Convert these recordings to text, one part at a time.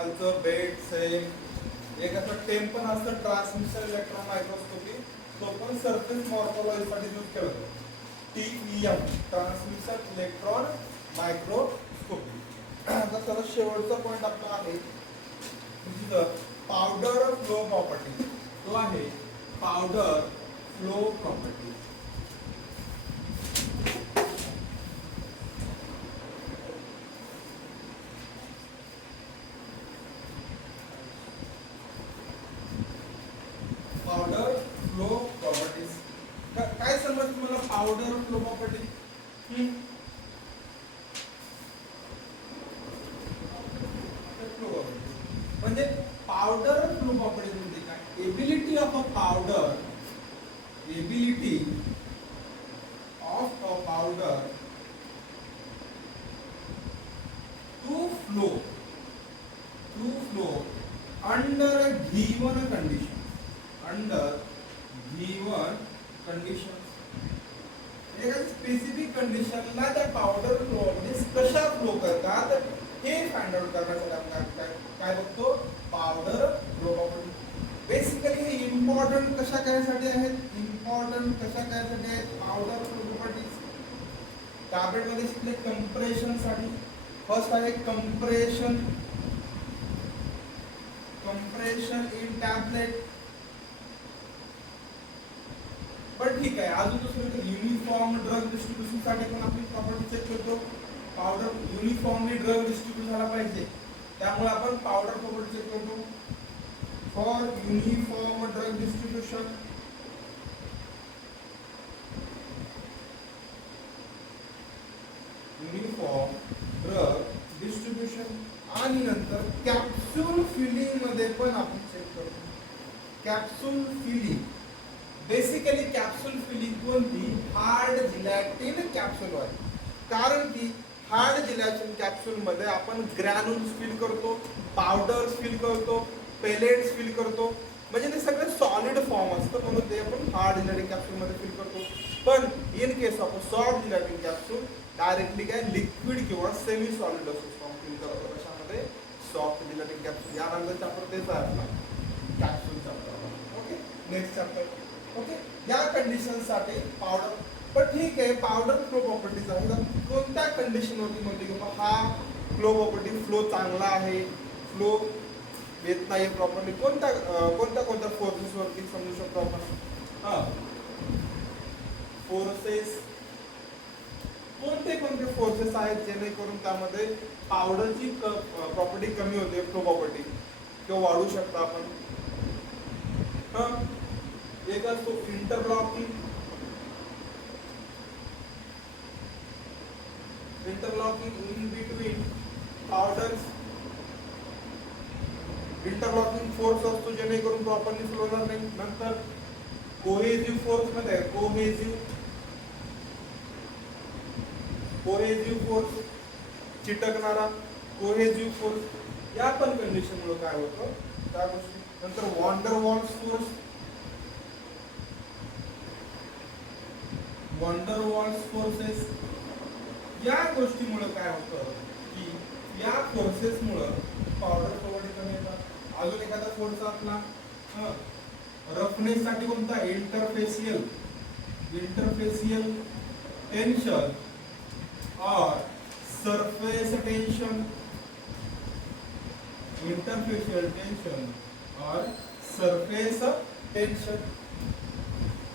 खालचं bed same एक असं टेम पण असतं ट्रान्समिशन इलेक्ट्रॉन मायक्रोस्कोपी, तो पण सरफेस मॉर्फोलॉजीसाठी यूज केला जातो. TEM transmission electron microscopy. आता त्याला शेवटचा पॉईंट आपला आहे पावडर फ्लो प्रॉपर्टी. तो आहे powder flow property. Powder flow properties काय समजतं तुम्हाला पावडर फ्लो प्रॉपर्टी? म्हणजे पावडर फ्लो प्रॉपर्टी म्हणजे काय? Ability of a powder, ability of a powder to flow under a given condition, under given conditions. एका specific कंडिशनला त्या पावडर फ्लो म्हणजे कशा फ्लो करतात हे फाइंड आउट करण्यासाठी आपण काय बघतो? Powder flow property. बेसिकली हे इम्पॉर्टंट कशा करायसाठी आहेत? इम्पॉर्टंट कशा करायसाठी आहेत पावडर फ्लो प्रॉपर्टीज? टॅबलेट मध्ये शिकले कंप्रेशन साठी. फर्स्ट आहे कंप्रेशन इन टॅबलेट. पण ठीक आहे, अजून दुसरं युनिफॉर्म ड्रग डिस्ट्रीब्युशन साठी पण आपण प्रॉपर्टी चेक करतो. पावडर युनिफॉर्मली ड्रग डिस्ट्रीब्यूट झाला पाहिजे, त्यामुळे आपण पावडर प्रॉपर्टी चेक करतो. फॉर युनिफॉर्म ड्रग डिस्ट्रीब्यूशन आणि नंतर कॅप्सूल फिलिंग मध्ये पण आपण चेक करतो. Capsule filling basically capsule filling कोणती? हार्ड जिलॅटिन कॅप्सूल आहे. कारण की हार्ड जिलॅटिन कॅप्सूल मध्ये आपण ग्रॅन्युल्स फिल करतो, पावडर्स फिल करतो, पेलेट्स फिल करतो, म्हणजे ते सगळे सॉलिड फॉर्म असतं, म्हणून ते आपण हार्ड जिलॅटिन कॅप्सूल मध्ये फिल करतो. पण in case of soft gelatin capsule directly काय लिक्विड किंवा सेमी सॉलिड असं फॉर्म फिल करतो. कशामध्ये? Soft gelatin capsule. या नंतर चॅप्टर तेच आहे आपला capsule chapter. Okay, next chapter. Okay, या कंडिशन साठी पावडर. पण ठीक आहे, पावडर फ्लो प्रॉपर्टीज आहे. कोणत्या कंडिशन वरती म्हणते की हा फ्लो प्रॉपर्टी फ्लो चांगला आहे, फ्लो येत नाही प्रॉपर्टी? कोणत्या फोर्सेस वरती समजू शकतो आपण? फोर्सेस कोणते फोर्सेस आहेत जेणेकरून त्यामध्ये पावडरची प्रॉपर्टी कमी होते, फ्लो प्रॉपर्टी किंवा वाढू शकतो आपण? एक असतो interlocking in between powders. Interlocking force असतो जेणेकरून प्रॉपर्ली फ्लो होणार नाही. नंतर कोहेसिव्ह फोर्स मध्ये कोहेसिव्ह फोर्स चिटकणारा कोहेसिव्ह फोर्स. या पण कंडिशन मुळे काय होतं त्या गोष्टी. नंतर वॉन डर वॉल्स फोर्सेस. या गोष्टीमुळे काय होतं की या फोर्सेस मुळे पावडर प्रॉपर्टी कमी येतात. अजून एखादा फोर्स आपला रफनेस साठी कोणता? इंटरफेसियल टेन्शन और सरफेस टेंशन. इंटरफेशियल टेंशन और सरफेस टेंशन.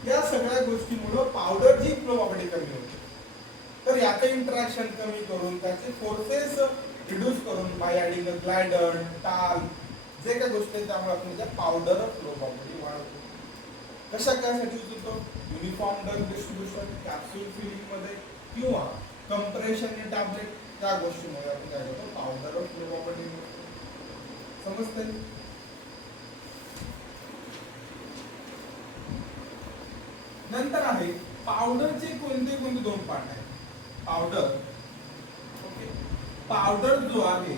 या सगळ्या गोष्टीमुळे पावडरची फ्लो प्रॉपर्टी कमी होते. तर याचे इंटरॅक्शन कमी करून त्याचे फोर्सेस रिड्यूस करून बाय ऍडिंग ग्लायडर, टाल, जे काही गोष्टी आहेत त्यामुळे आपण त्या पावडर फ्लो प्रॉपर्टी वाढवतो. कशा कायसाठी यूज होतो? Uniform drug distribution, capsule filling मध्ये किंवा कंप्रेशन इन टॅबलेट. त्या गोष्टीमुळे आपण काय करतो? Powder flow property. समजतंय? नंतर आहे पावडरचे कोणते दोन पार्ट आहेत. पावडर, ओके, पावडर जो आहे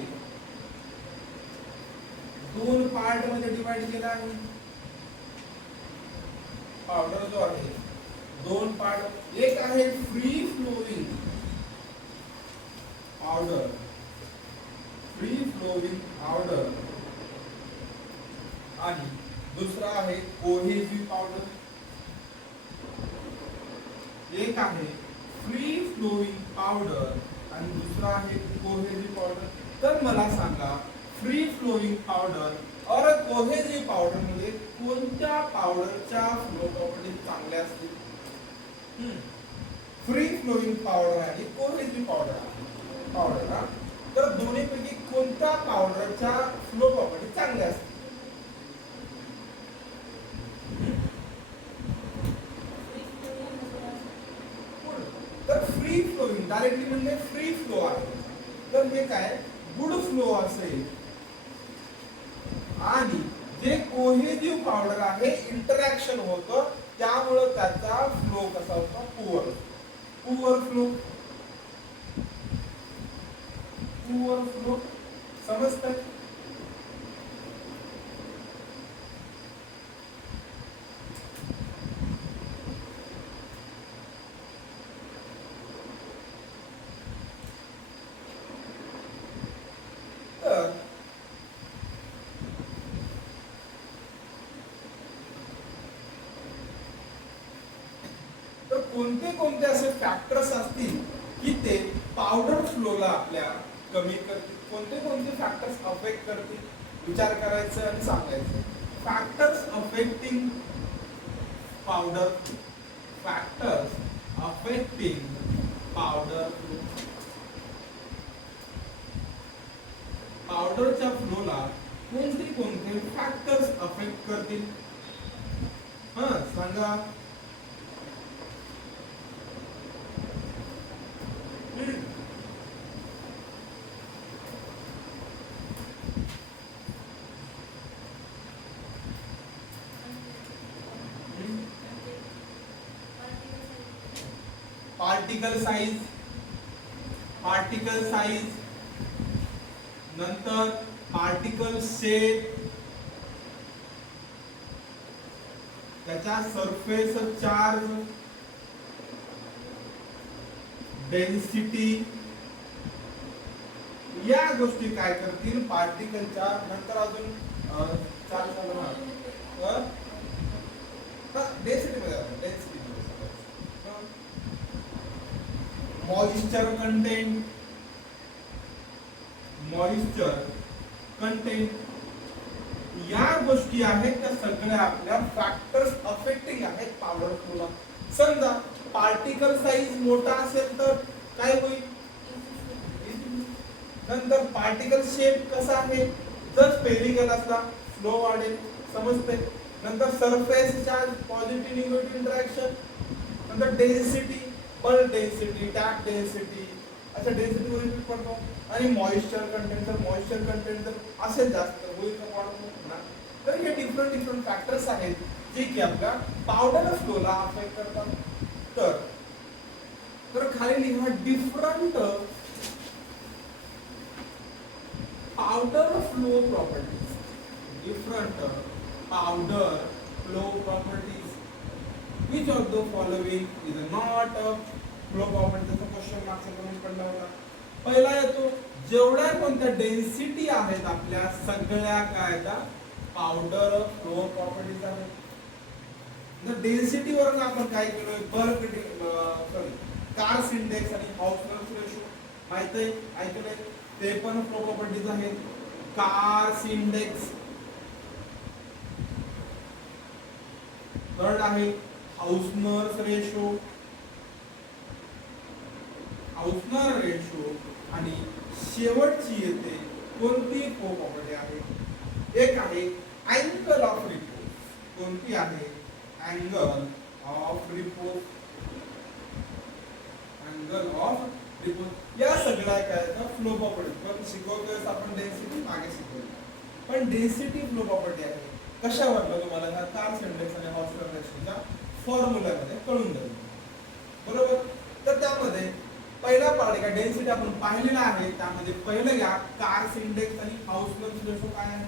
दोन पार्ट मध्ये डिवाइड केला आहे. पावडर जो आहे दोन पार्ट. एक आहे free flowing powder, free flowing powder, flowing powder आणि दुसरा आहे कोहेसिव्ह पावडर. तर मला सांगा फ्री फ्लोईंग पावडर और कोहेसिव्ह पावडर मध्ये कोणत्या पावडरच्या फ्लो प्रॉपर्टी चांगल्या असतील? फ्री फ्लोईंग पावडर आणि कोहेसिव्ह पावडर तर दोन्हीपैकी कोणत्या पावडरच्या फ्लो प्रॉपर्टी चांगल्या असतील? तर फ्री फ्लोईंग डायरेक्टली म्हणजे फ्री फ्लो आहे, तर हे काय गुड फ्लो असेल. आणि जे कोहेसिव्ह पावडर आहे इंटरॅक्शन होतं त्यामुळे त्याचा फ्लो कसा होता? पुअर फ्लो समजतंय? तर कोणते कोणते असे फॅक्टर्स असतील की ते पावडर फ्लोला आपल्या कमी करतील? कोणते कोणते फॅक्टर्स अफेक्ट करतील? विचार करायचं आणि सांगायचं. Factors affecting powder flow. पावडरच्या फ्लोला कोणते फॅक्टर्स अफेक्ट करतील? सांगा. पार्टिकल साइज नंतर पार्टिकल शेप, त्याचा सरफेस चार्ज, डेन्सिटी, या गोष्टी काय करतील? पार्टिकलच्या नंतर अजून चार्ज डेन्सिटी मध्ये मॉइश्चर कंटेंट या गोष्टी आहेत त्या सगळ्या आपल्या फॅक्टर्स अफेक्टिंग आहेत पावडर फ्लोला. समजा पार्टिकल साइज मोठा असेल तर काय होईल? नंतर पार्टिकल शेप कसा आहे? जर स्पेरिकल असला फ्लो वाढेल. समजते? नंतर surface charge positive negative interaction, नंतर density bulk density tap density अशा डेन्सिटी वर इफेक्ट पडतो. आणि मॉइश्चर कंटेंट जर असेल जास्त होईल का वाढतो ना. तर हे डिफरंट फॅक्टर्स आहेत जे की आपल्या पावडर फ्लोला अफेक्ट करतात. तर खाली लिहा different powder flow properties. Which of the following is not a flow property? जसा क्वेश्चन मार्क्स करून पडला होता. पहिला येतो जेवढ्या कोणत्या डेन्सिटी आहेत आपल्या सगळ्या काय पावडर फ्लो प्रॉपर्टीज आहेत. तर डेन्सिटी वरून आपण काय केलोय? कार्स इंडेक्स आणि हाऊसनर्स रेशो माहित आहे, ऐकलंय? ते पण फ्लो प्रॉपर्टीज आहेत. कार्स इंडेक्स, थर्ड आहे हाऊसनर रेशो आणि शेवटची येते कोणती फ्लो प्रॉपर्टी आहे? एक आहे अँगल ऑफ रिपोज. कोणती आहे? Angle of repose. या सगळ्या काय फ्लो प्रॉपर्टी पण शिकवतोय आपण. डेन्सिटी मागे शिकवली पण डेन्सिटी फ्लो प्रॉपर्टी आहे कशावर तुम्हाला ह्या कार्स इंडेक्स आणि हाऊसनर रेशोच्या फॉर्म्युल्यामध्ये कळून जाईल. बरोबर? तर त्यामध्ये पहिला पार्ट का डेन्सिटी आपण पाहिलेला आहे. त्यामध्ये पहिलं घ्या कार्स इंडेक्स आणि हाऊसनर रेशो काय आहे?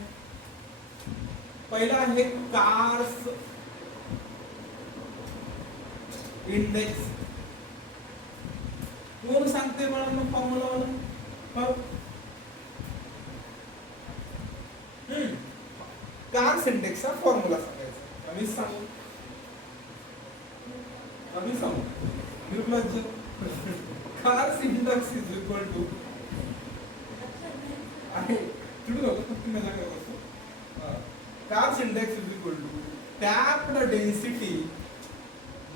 पहिला आहे कार्स इंडेक्स. कोण सांगते मला फॉर्म्युला मला? कार्स इंडेक्सचा फॉर्म्युला सांगायचा. आम्ही सांगू निर्लज्ज Carr's index is equal to आहे चिडू नको फक्त मजा करत असतो. Carr's index is equal to tapped density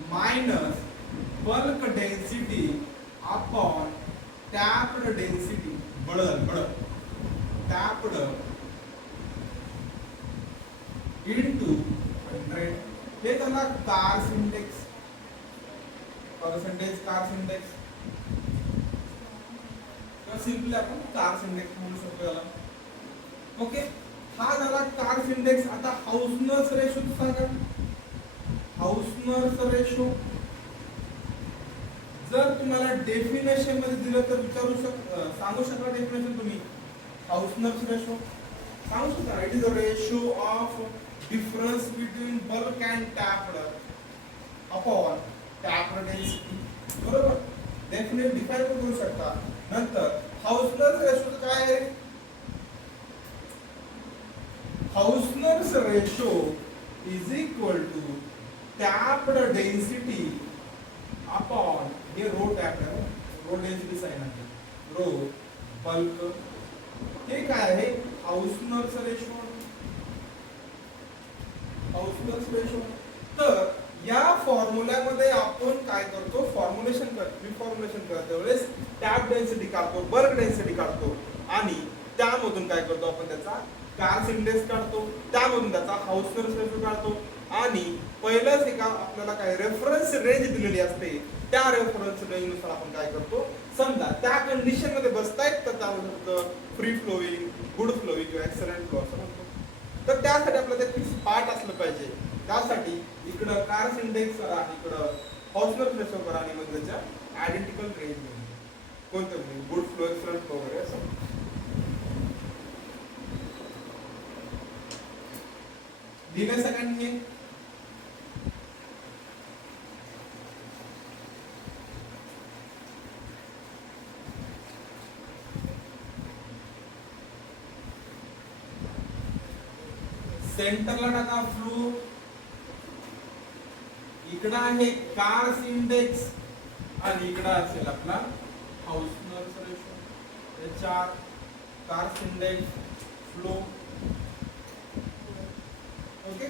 minus bulk density upon tapped density बळल टॅप्ड इनटू 100. हे झाला Carr's index, percentage Carr's index किंवा सिंपली आपण कार्स इंडेक्स म्हणू शकतो याला. ओके, हा झाला कार्स इंडेक्स. आता हाऊसनर्स रेशो सांगा. हाऊसनर्स रेशो जर तुम्हाला डेफिनेशन मध्ये दिलं तर सांगू शकता डेफिनेशन तुम्ही. हाऊसनर्स रेशो सांगू शकता. It is a ratio of difference between bulk and tapped upon tapped density. बरोबर, डेफिनेट डिफाइन करू शकता. नंतर हाऊसनर्स रेशो काय आहे? Hausner's ratio is equal to tapped density upon हे rho tapped, rho density sign आहे, रो बल्क. हे काय आहे? Hausner's ratio. Hausner's ratio. तर या फॉर्म्युल्यामध्ये आपण काय करतो? फॉर्म्युलेशन करतो वेळेस टॅप डेन्सिटी काढतो, बल्क डेन्सिटी काढतो आणि त्यामधून काय करतो आपण? त्याचा कार्स इंडेक्स काढतो, त्यामधून त्याचा हाऊसनर्स रेशो काढतो आणि पहिलंच एका आपल्याला काय रेफरन्स रेंज दिलेली असते, त्या रेफरन्स रेंज नुसार आपण काय करतो? समजा त्या कंडिशन मध्ये बसतायत तर त्यामध्ये फ्री फ्लोइंग, गुड फ्लोइंग किंवा एक्सलंट फ्लो असं म्हणतो. तर त्यासाठी आपल्याला ते फिक्स पार्ट असलं पाहिजे. त्यासाठी इकडं कार्स इंडेक्स करा, इकडं हाऊसनर्स रेशो करा आणि मग त्याच्या आयडेंटिकल रेंज कोणतं म्हणजे गुड फ्लो, एक्सलंट फ्लो वगैरे असं. लिहिलं सगळ्यांनी? सेंटरला टाका फ्लो, इकडं आहे कार्स इंडेक्स आणि इकडं असेल आपला हाऊसनर्स रेशो. हे चार कार्स इंडेक्स, फ्लो. ओके,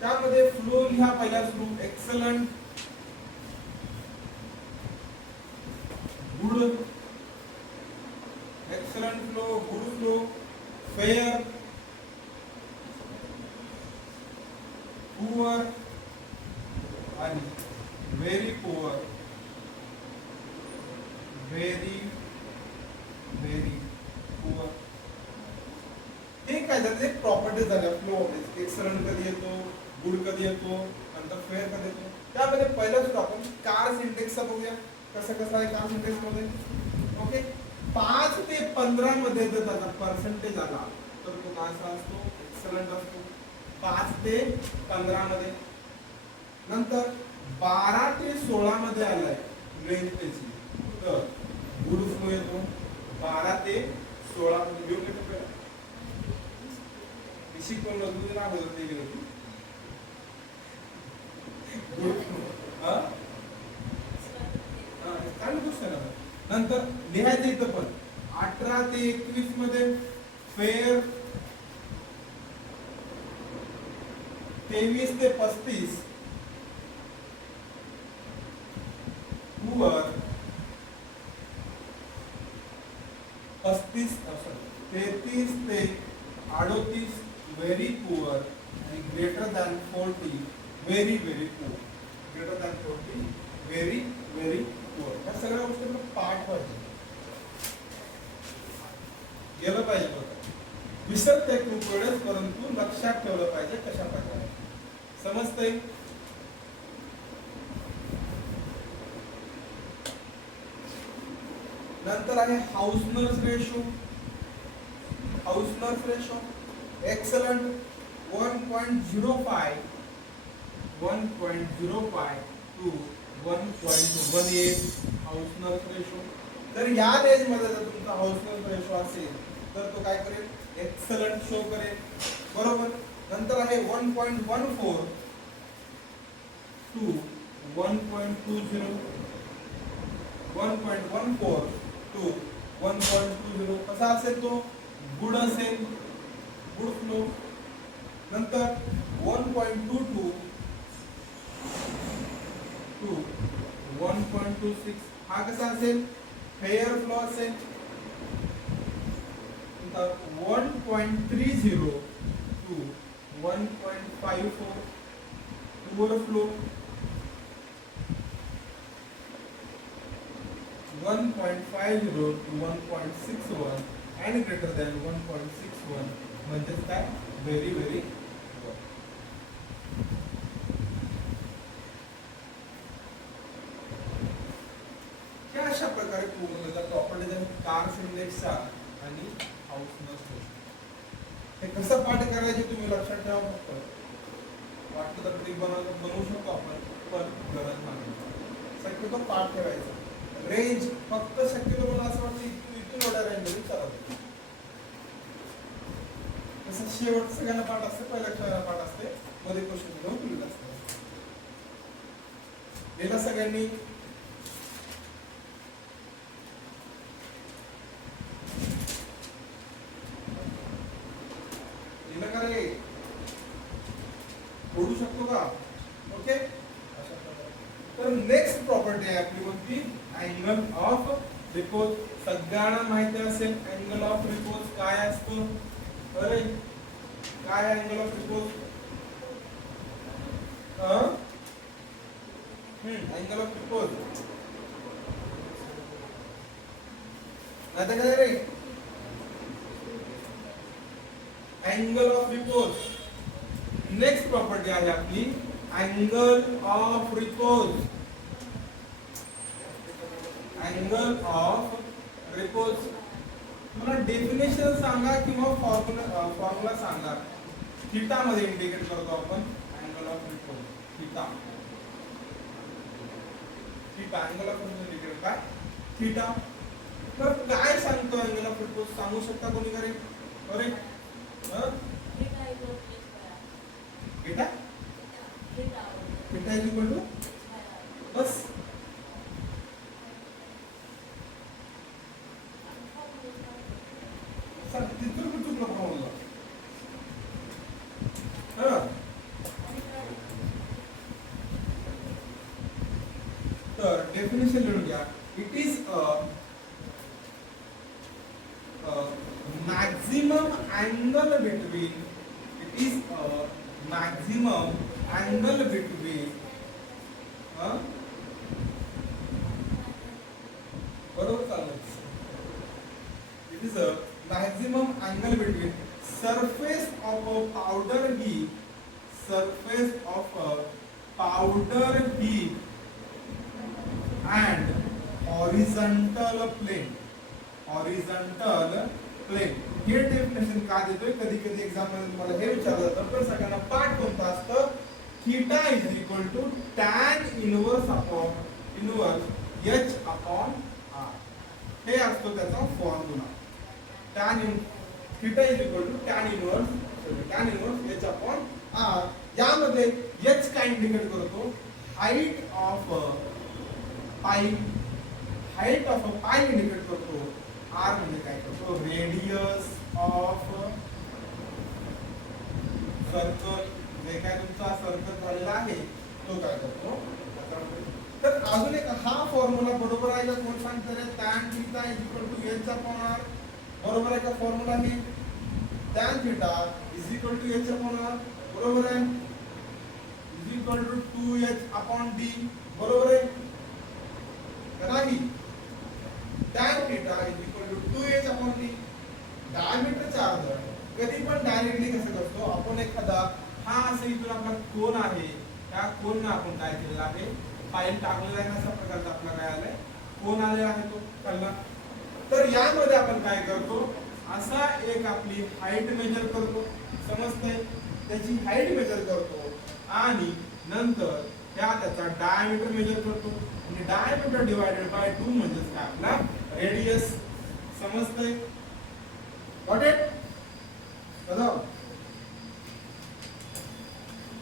त्यामध्ये फ्लो लिहा पहिला flow. Excellent, good, excellent flow, good flow, fair, poor आणि very poor, very very poor. हे काय झालं? ते प्रॉपर्टीज झाल्या फ्लो. एक्सलंट कधी येतो, गुड कधी येतो, नंतर फेअर कधी येतो. त्यामध्ये पहिला सुद्धा आपण कार्स इंडेक्सचा बघूया कसं आहे कार्स इंडेक्स मध्ये. ओके, 5 ते 15 मध्ये जर त्याचा पर्सेंटेज आला तर तो कसा असतो? एक्सलंट असतो. 5 ते 15 मध्ये. नंतर 12 ते 16 मध्ये आलाय रेंज त्याची तर गुड फ्लो येतो. 12 ते 16 मध्ये घेऊन येतो. शिकवलं तुझं नाव होतं ते गेलं गुड फ्लो. चांगली गोष्ट आहे ना. नंतर लिहायचं इथं पण 18 ते 21 मध्ये फेअर, 23 ते 35 पुअर, 33 ते 38 व्हेरी पुअर आणि greater than 40 very very poor. Greater than 40 very very poor. या सगळ्या गोष्टींना पाठ पाहिजे, गेलं पाहिजे बघा. विसरते खूप वेळेस परंतु लक्षात ठेवलं पाहिजे कशा प्रकारे. समजतंय? नंतर आहे Hausner's ratio. Hausner's ratio excellent 1.05 to 1.18 Hausner's ratio. तर या रेंज मध्ये जर तुमचा हाऊसनर्स रेशो असेल तर तो काय करेल? एक्सलंट शो करेल. बरोबर. नंतर आहे 1.14 to 1.20 1.14 टू 1.20 कसा असेल तो गुड असेल, गुड फ्लो. नंतर 1.22 टू 1.26 हा कसा असेल फेअर फ्लो असेल. नंतर 1.30 to 1.54 poor flow. 1.50 to 1.61 and greater than 1.61 म्हणजेच काय व्हेरी व्हेरी पुअर. हे अशा प्रकारे पूर्ण प्रॉपर्टीज आणि कार्स इंडेक्सचा आणि हाऊस नसतो. हे कसं पाठ करायचे तुम्ही लक्षात ठेवा. फक्त वाटतं तर ट्रिक बनवू शकतो आपण, पण गरज नाही. शक्यतो पाठ ठेवायचा. रेंज फक्त शक्यतो मला असं वाटतं इथून एवढ्या रेंज मध्ये चालत. तसं शेवट सगळ्यांना पाठ असते, पहिल्या क्षणाला पाठ असते, मध्ये क्वेश्चन घेऊन दिलेलं असतं. गेला सगळ्यांनी दिलं का रे? बोलू शकतो का? ओके. तर नेक्स्ट प्रॉपर्टी आहे आपली कोणती अँगल ऑफ रिपोज. सगळ्यांना माहिती असेल अँगल ऑफ रिपोज काय असतो. अरे काय angle of repose? Angle of repose आता काय रे angle of repose. Next property आहे आपली angle of repose. Angle of repose मला डेफिनेशन सांगा किंवा फॉर्म्युला सांगा. थीटा मध्ये इंडिकेट करतो आपण angle of repose. Theta theta angle of repose indicate काय थीटा. तर काय सांगतो अँगल ऑफ रिपोज सांगू शकता कोणी करे? अरे theta theta is equal to बस तिथून कुठून प्रॉब्लेम. तर डेफिनेशन लिहून घ्या. It is maximum angle between बरोबर चालेल. It is a maximum angle between surface of a powder bead and horizontal plane. हे डेफिनेशन का देतोय? कधी कधी एक्झाम मध्ये तुम्हाला हे विचारलं जातं, पण सगळ्यांना पाठ कोणतं असतं? Theta is equal to tan inverse H upon R. हे असतो त्याचा formula. Theta is equal to tan inverse H upon R. यामध्ये एच काय इंडिकेट करतो? Height of a pipe indicate करतो. आर म्हणजे काय करतो? Radius of circle. जे काय तुमचा सर्कल झालेला आहे तो काय करतो? तर अजून एक हा फॉर्म्युला बरोबर आहे का? कोण सांगतं रे? tan theta is equal to h upon r. बरोबर आहे का फॉर्म्युला? हे tan theta is equal to h upon r. बरोबर आहे. Is equal to 2h upon d. बरोबर आहे का नाही? tan theta is equal to 2h upon d. डायमीटरचा अर्थ कधी पण डायरेक्टली कसं करतो आपण? एखादा हा असं इथून आपला कोन आहे, त्या कोनला आपण काय केलेलं आहे? पाईप टाकलेला आहे. अशा प्रकारचा आपला काय आलाय? कोन आलेला आहे तो कळला. तर यामध्ये आपण काय करतो? असा एक आपली हाईट मेजर करतो. समजतंय? त्याची हाईट मेजर करतो आणि नंतर त्याचा डायमीटर मेजर करतो. आणि डायमीटर डिवाइडेड बाय 2 म्हणजे काय आपला रेडियस. समजतंय? Got it? बघा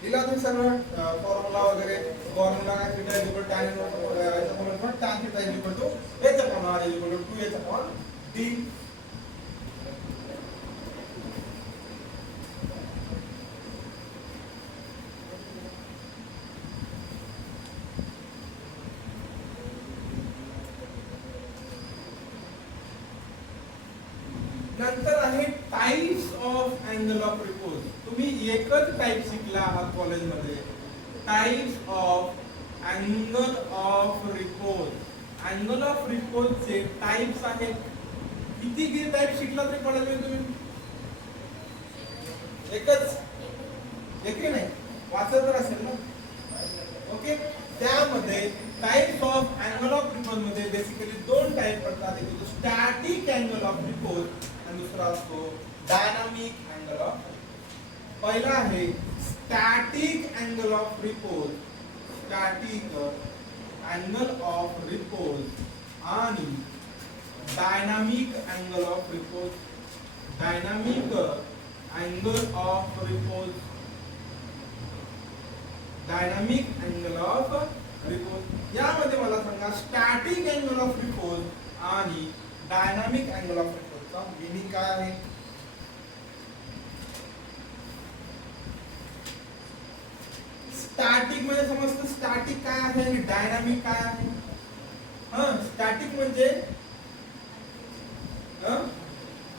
दिला तुम्ही सगळं फॉर्म्युला वगैरे. फॉर्म्युला काय? Theta is equal tan tan theta is equal to h upon r is equal to 2h upon d. नंतर आहे types of angle of repose. तुम्ही एकच टाइप शिकला आहात कॉलेजमध्ये, types of angle of repose. Angle of repose चे types आहेत. किती टाइप शिकला तरी कॉलेजमध्ये तुम्ही? एकच, एकही नाही, वाचत तर असेल ना. ओके, त्यामध्ये types of angle of repose मध्ये बेसिकली दोन टाइप पडतात. एक स्टॅटिक अँगल ऑफ रिपोज आणि दुसरा असतो डायनामिक अँगल ऑफ. पहिला आहे static angle of repose, static angle of repose आणि dynamic angle of repose. Dynamic angle of repose, dynamic angle of repose. यामध्ये मला सांगा स्टॅटिक अँगल ऑफ रिपोज आणि डायनामिक अँगल ऑफ रिपोजचा मीनिंग काय आहे? स्टॅटिक म्हणजे समजतं स्टॅटिक काय आहे आणि डायनामिक काय आहे. स्टॅटिक म्हणजे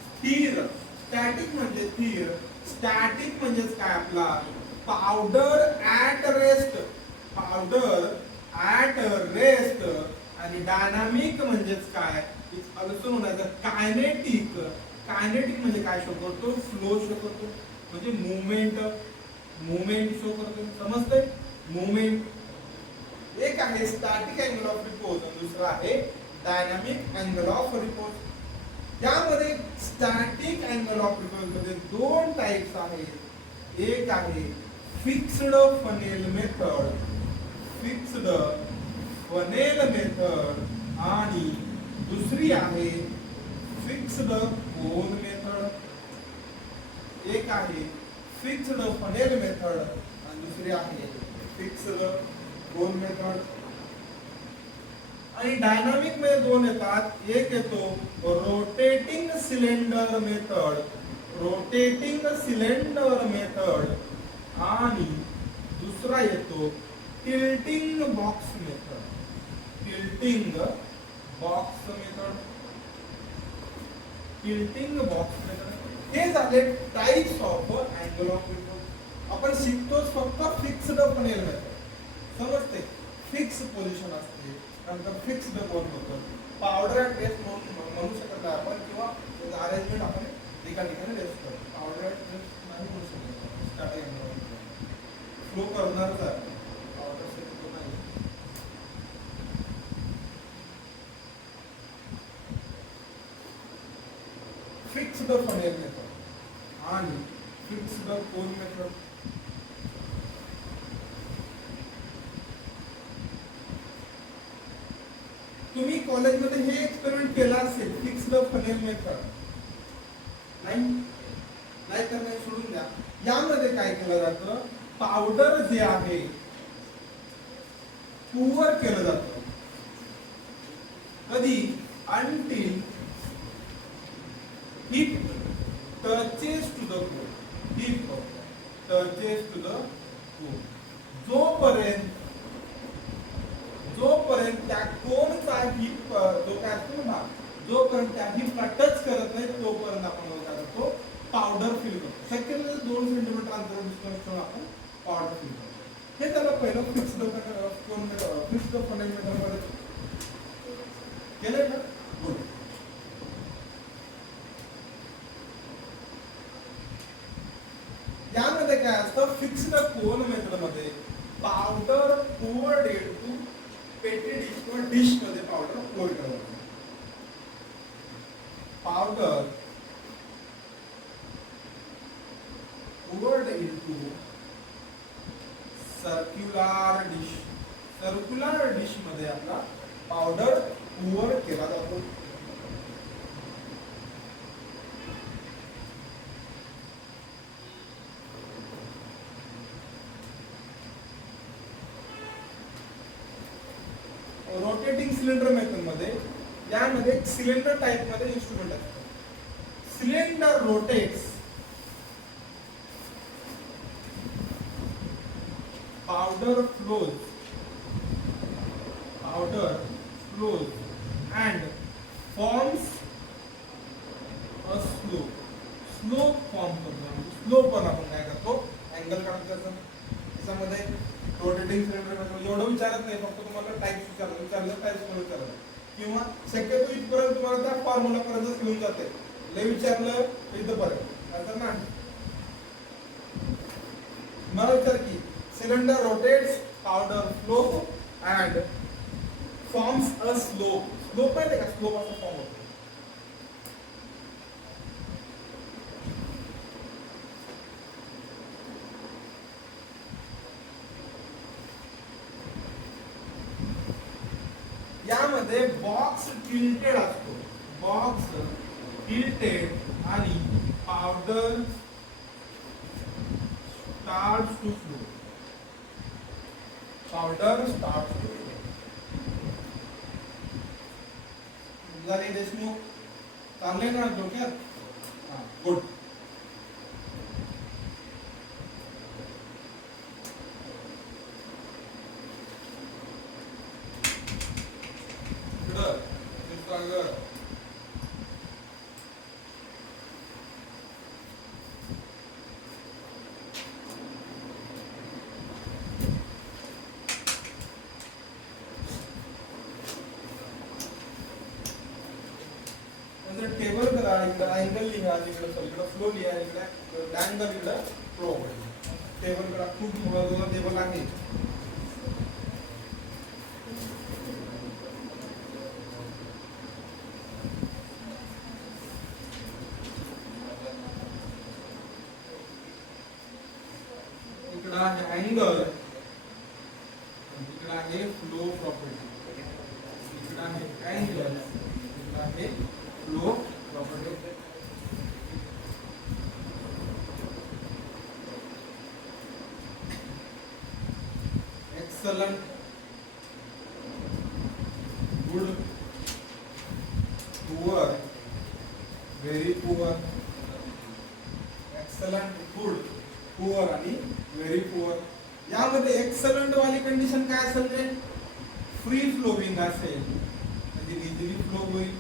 स्थिर, स्टॅटिक म्हणजे स्थिर. स्टॅटिक म्हणजेच काय आपला powder at rest, powder at rest. आणि डायनामिक म्हणजेच काय, it's also non as a kinetic. Kinetic म्हणजे काय शो करतो? फ्लो शो करतो, म्हणजे मूवमेंट, मूवमेंट शो करतो. समजतंय? मूवमेंट. एक आहे स्टॅटिक अँगल ऑफ रिपोज आणि दुसरा आहे डायनामिक अँगल ऑफ रिपोज. यामध्ये स्टॅटिक अँगल ऑफ रिपोज मध्ये दोन टाइप्स आहेत. एक आहे fixed funnel method, fixed funnel method आणि दुसरी आहे फिक्स्ड कोन मेथड. एक आहे फिक्स्ड फनेल मेथड आणि दुसरी आहे फिक्स्ड कोन मेथड. आणि डायनामिक मध्ये दोन येतात. एक येतो rotating cylinder method, rotating cylinder method आणि दुसरा येतो tilting box method, tilting box method, tilting box method. हे झाले types of angle of repose. आपण शिकतोच फक्त फिक्स्ड फनेल मेथड. समजते? फिक्स पोझिशन असते, नंतर फिक्स्ड कोन होतं. पावडर ॲट रेस्ट म्हणू शकत नाही आपण, किंवा अरेंजमेंट आपण एका ठिकाणी रेस्ट करतो. पावडर ॲट रेस्ट नाही म्हणू शकत. स्टॅटिक फ्लो करणारच आहे, पावडर सेट होत नाही. फिक्स्ड फनेल मेथड आणि फिक्स्ड कोन मेथड. तुम्ही कॉलेजमध्ये हे एक्सपेरिमेंट केला असेल, फिक्स्ड फनेल मेथड. नाही, नाही तर नाही, सोडून द्या. यामध्ये काय केलं जातं? पावडर जे आहे पुअर केलं जातं. कधी? Until hit touches to the cone, hit touches to the cone. जोपर्यंत त्या कोनचा हिप जो काय असतो ना, जोपर्यंत त्या हिपला टच करत नाही तोपर्यंत आपण काय करतो? पावडर फिल करतो. शक्यतो 2 सेंटीमीटर अंतर डिस्टन्स ठेवून आपण पावडर फिल करतो. हे त्याला पहिलं फिक्स्ड कोन, फिक्स्ड फनेल मेथड मध्ये केलंय ना. गुड. यामध्ये काय असतं? फिक्स्ड कोन मेथड मध्ये पावडर पुअर्ड इनटू पेटी डिश किंवा डिश मध्ये पावडर पोर केलं जातं. Powder poured into circular dish. Circular dish मध्ये आपला पावडर pour केला जातो. रोटेटिंग सिलेंडर मेथड मध्ये यामध्ये सिलेंडर टाइप मध्ये इन्स्ट्रुमेंट असतं. Cylinder rotates, powder flows and forms a slope. Slope form करतो. स्लोप पण आपण काय करतो, अँगल काढतो त्याच्यामध्ये. रोटेटिंग सिलेंडर एवढं विचारत नाही, फक्त तुम्हाला टाइप्स विचारलं टाइप्स मध्ये विचारलं, किंवा शक्यतो इथपर्यंत तुम्हाला त्या फॉर्म्युला पर्यंत घेऊन जाते. लय विचारलं इथं पर्यंत आता ना. मला विचार की cylinder rotates, powder flow and forms a slope. Slope माहिती का, स्लोप असा फॉर्म होतो. यामध्ये बॉक्स टिल्टेड असतो. बॉक्स टिल्टेड आणि powder starts to flow. Powder starts to flow. झाले देशमुख, चांगले ना डोक्यात? हां, गुड. टेबल करा, इकडे अँगल लिहा, इकडे फ्लो लिहा, इकडे अँगल, इकडे फ्लो. टेबल करा, खूप महत्त्वाचा टेबल आहे. इकडे आहे अँगल, इकडे आहे फ्लो प्रॉपर्टी, इकडे आहे अँगल, इकडे आहे flow property. Excellent, good, poor, very poor. Excellent, good, poor आणि व्हेरी पुअर. यामध्ये एक्सलंट वाली कंडिशन काय असेल रे? फ्री फ्लोविंग असेल, म्हणजे इझिली फ्लो होईल.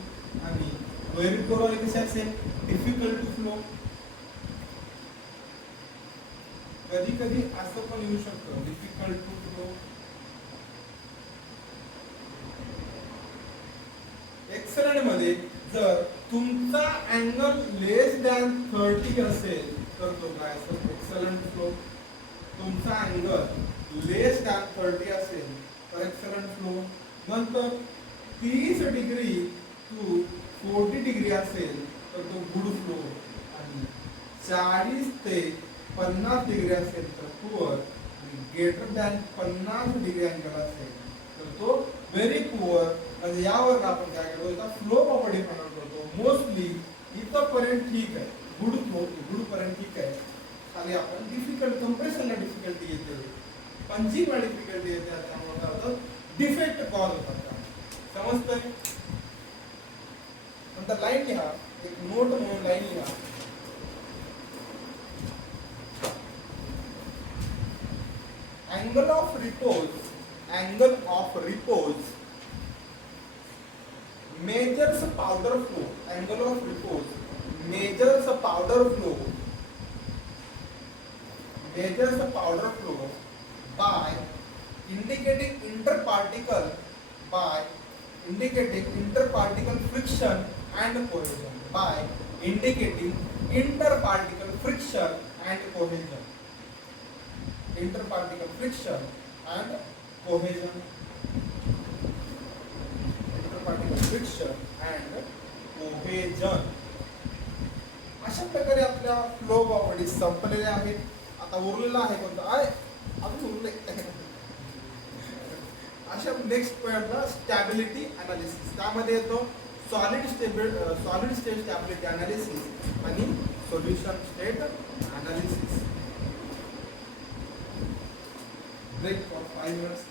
आणि व्हेरी पुअर वाली कशी असेल? Difficult to flow. कधी कधी असं पण येऊ शकतं, डिफिकल्ट टू फ्लो. एक्सलंट मध्ये जर तुमचा अँगल लेस दॅन 30 असेल तर तो काय असेल? Excellent flow. तुमचा अँगल लेस दॅन 30 असेल तर एक्सलंट फ्लो. नंतर 30 डिग्री टू 40 डिग्री असेल तर तो गुड फ्लो. आणि 40 ते 50 डिग्री असेल तर पुअर. आणि ग्रेटर दॅन 50 डिग्री अँगल असेल तर तो व्हेरी पुअर. म्हणजे यावर आपण काय करतो, फ्लो प्रॉपर्टी फाइंड करतो. मोस्टली इथपर्यंत ठीक आहे, गुड फ्लो, गुड पर्यंत ठीक आहे. खाली आपण डिफिकल्ट, कंप्रेशनला डिफिकल्टी येते, पंचिंगला डिफिकल्टी येते, त्यामुळे काय होतं, डिफेक्ट कॉज होतात. समजतंय? नंतर लाईन लिहा, एक नोट म्हणून लाईन लिहा. angle of repose measures powder flow. Angle of repose measures powder flow by indicating interparticle friction and cohesion. By indicating interparticle friction and cohesion. Interparticle friction and cohesion. Interparticle friction and cohesion. अशा प्रकारे आपल्या flow property संपलेल्या आहेत. आता उरलेला आहे कोणता आहे, अजून उरले. अशा नेक्स्ट पॉइंटला स्टॅबिलिटी अनालिसिस. त्यामध्ये येतो सॉलिड स्टेट स्टॅबिलिटी अनालिसिस आणि solution state analysis. Break for 5 minutes.